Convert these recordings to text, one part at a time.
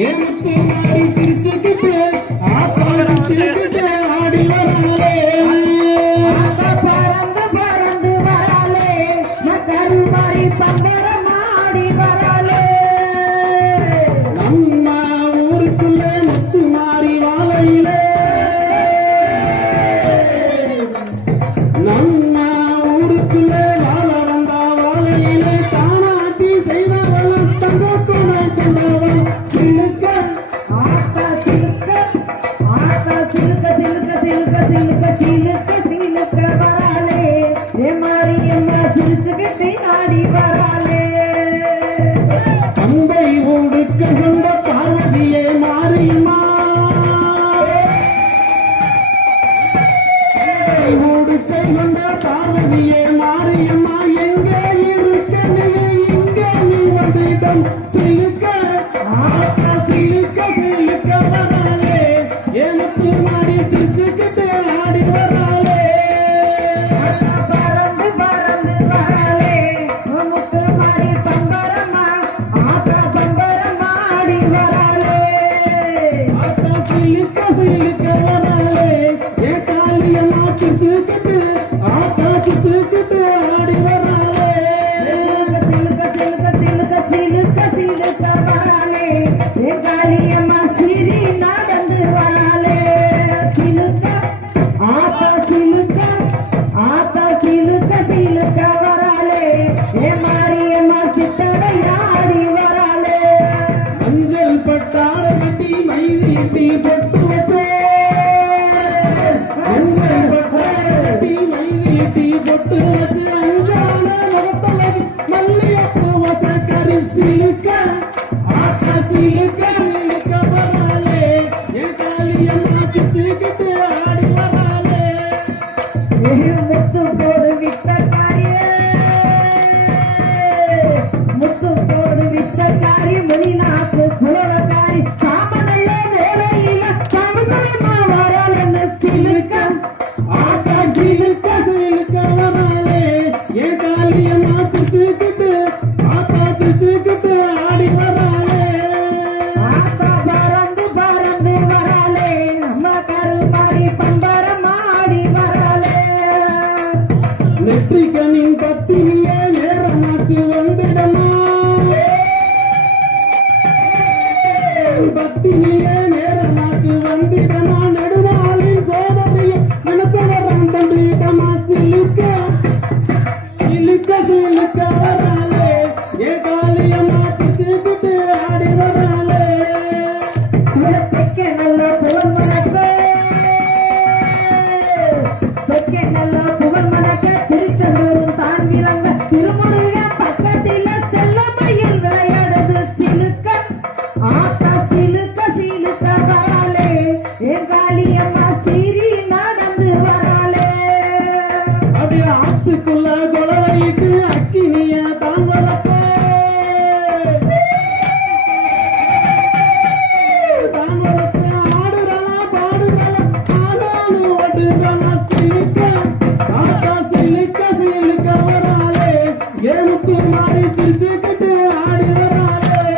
ஏமுத்து மாறி சிரிச்சுக்கிட்டு ஆடிக்கிட்டு ஆடி வராளே பறந்து பறந்து வராளே கருமாறி பம்பரம் ஆடி வராளே நம்ம ஊருக்குள்ள முத்து மாறி வாழையிலே நம்ம ஊருக்குள்ள வாழ வந்தா வாழையிலே தானாட்டி செய்தவளும் தங்க கொண்டவன் சிலுக்க ஆத்தா சிலுக்க ஆத்தா சிலுக்க சிலுக்க சிலுக்க சிலுக்க சிலுக்க சிலுக்க வராளே மாரியம்மா சிரிச்சுக்கிட்டு ஆடி வராளே தந்தை ஊடுக்க கொண்ட பார்வதியே மாரியம்மா ஊடுக்க கொண்ட பார்வதியே மாரியம்மா எங்க இருக்க நீ இங்க நீ வந்திடம் சிலுக்க ஆத்தா சிலுக்க சிலுக்க வராளே எனக்கு மாறி சிரிச்சுக்கிட்டு ஆடி வராளே பறந்து பறந்து வராளே முத்து மாறி பம்பரமா ஆத்தா பம்பரமா ஆடி வராளே ஆத்தா சிலுக்க சிலுக்க வராளே ஏ காளியம்மா சிரிச்சுக்கிட்டு ஆத்தா சிரிச்சுக்கிட்டு ஆடி வராளே சிலுக்க சிலுக்க சிலுக்க சிலுக்க சிலுக்க வராளே காளியம்மா சிரி நடந்து வராளே சிலுக்க ஆத்தா சிலுக்க ஆத்தா சிலுக்க சிலுக்க வராளே மாரியம்மா சித்தரையாடி வராளே மஞ்சள் பட்டார கட்டி மைதீட்டி பொட்டு வச்சே மஞ்சள் பட்டார கட்டி மைதீட்டி பொட்டு வச்சு அஞ்சான முகத்தலகி மல்லியப்பூ வசக்கரி சிலுக்க ஆத்தா சிலுக்க சிலுக்க வராளே என் காளியம்மா சிரிச்சுக்கிட்டு ஆடி வராளே முத்து போடு வித்தக்காரியே முத்து போடு வித்தக்காரி மணிநாக்கு குளவக்காரி சாமனைய வேலையில சமசமமா வராளன்னு சிலுக்க ஆத்தா சிலுக்க சிலுக்க வராளே என் காளியம்மா சிரிச்சுக்கிட்டு ஆத்தா சிரிச்சுக்கிட்டு ஆடி வராளே ஆத்தா பறந்து பறந்து வராளே அம்மா கருமாறி பம்பரம் ஆடி வராளே நெற்றிக்கனின் பத்தினியே நேரமாச்சு வந்திடமா பத்தினியே நேரமாச்சு வந்திடமா நெடுவாளின் சோதரிய நினைச்சவரம் தந்திடமா சிலுக்க சிலுக்க சிலுக்க வராளே ஏ காளியம்மா சிரிச்சுக்கிட்டு ஆடி வராளே பெக்க நல்ல புகழ் மணக்க பெக்க நல்ல புகழ் மணக்க திருச்செந்தூரும் தாங்கிரங்க திருமுருக பக்கத்தில செல்லமையில் விளையாடுது சிலுக்க ஆத்தா சிலுக்க சிலுக்க வராளே காளியம்மா சிரி நடந்து வராளே அப்படியே ஆத்துக்குள்ள கொலவையிட்டு அக்கினிய தான் வளர்க்க தான் வளர்க்க ஆடுறா பாடுறா ஆளானு ஓடுறா சிலுக்க ஆத்தா சிலுக்க சிலுக்க வராளே ஏமுத்து மாறி சிரிச்சுக்கிட்டு ஆடி வராளே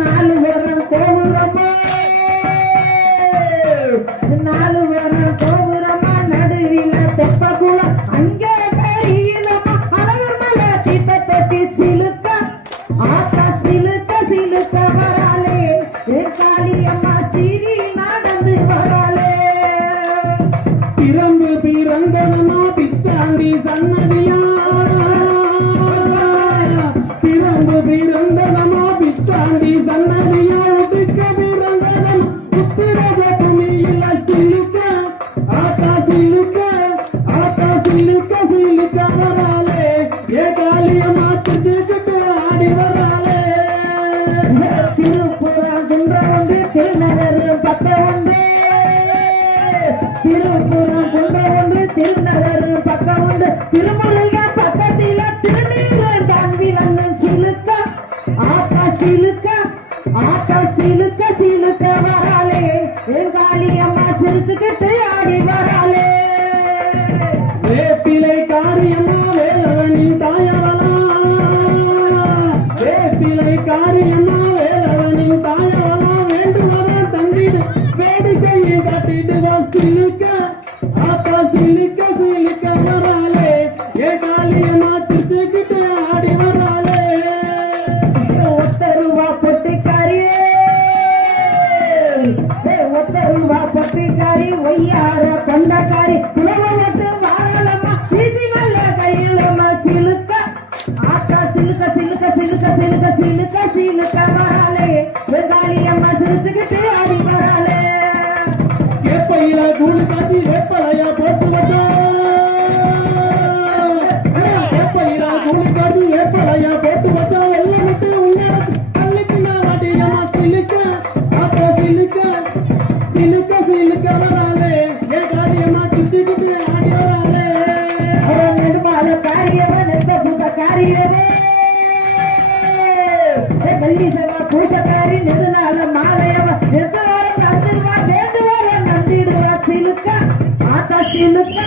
நாலு வரம் கோபுரமா நாலு வரம் கோபுரமா நடுவில தெப்பகுளம் அங்கே பெரியலமா அழகர் மலை தீட்ட தொட்டி சிலுக்க ஆத்தா சிலுக்க சிலுக்க வராளே காளியம்மா சிரி நடந்து வராளே பிரம்பு பிறந்தனமா பிச்சாண்டி சன்னதியா பிரம்பு பிறந்தனமா பிச்சாண்டி சன்னதியா உடுக்க பிறந்தனம் உத்திரத பூமியில சிலுக்க ஆத்தா சிலுக்க ஆத்தா சிலுக்க சிலுக்க வராளே ஏ காளியம்மா சிரிச்சுக்கிட்டு ஆடி வராளே திருப்புறம் குன்ற ஒன்று திருநகர் பக்க ஒன்று திருப்புறம் குன்ற ஒன்று திருநகர் பக்க ஒன்று திருமுருக பக்கத்தில திருநீர் தான் விலங்கு சிலுக்க ஆத்தா சிலுக்க ஆத்தா சிலுக்க சிலுக்க வராளே காளியம்மா சிரிச்சுக்கிட்டு ஆடி வராளே வேப்பிலை காரியம்மா வேலவனின் தாயவளா வேப்பிலை காரியம்மா வேலவனின் தாய் சிலுக்க சிலுக்க சிலுக்க சிலுக்க வராளே வெங்காளி அம்மா சிரிச்சுக்கிட்டு ஆடி வராளே கேப்பையில கூழ் காய்ச்சி வேப்பலையா போட்டு வச்சோம் கேப்பையில கூழ் காய்ச்சி வேப்பலையா போட்டு வச்சோம் வெள்ளம் விட்டு உன்னடத்து தள்ளிக்கு நான் வாட்டியம்மா சிலுக்க அப்போ சிலுக்க சிலுக்க சிலுக்க வராளே ஏ காரியம்மா சுத்திக்கிட்டு ஆடி வராளே அவன் நெடுமால காரியவன் எந்த பூசக்காரியவே வெள்ளி செவ்வா பூசக்காரி நெடுநாள மாலையவன் எந்த வாரம் நந்திடுவா வேண்டு வாரம் நந்திடுவா சிலுக்க ஆத்தா சிலுக்க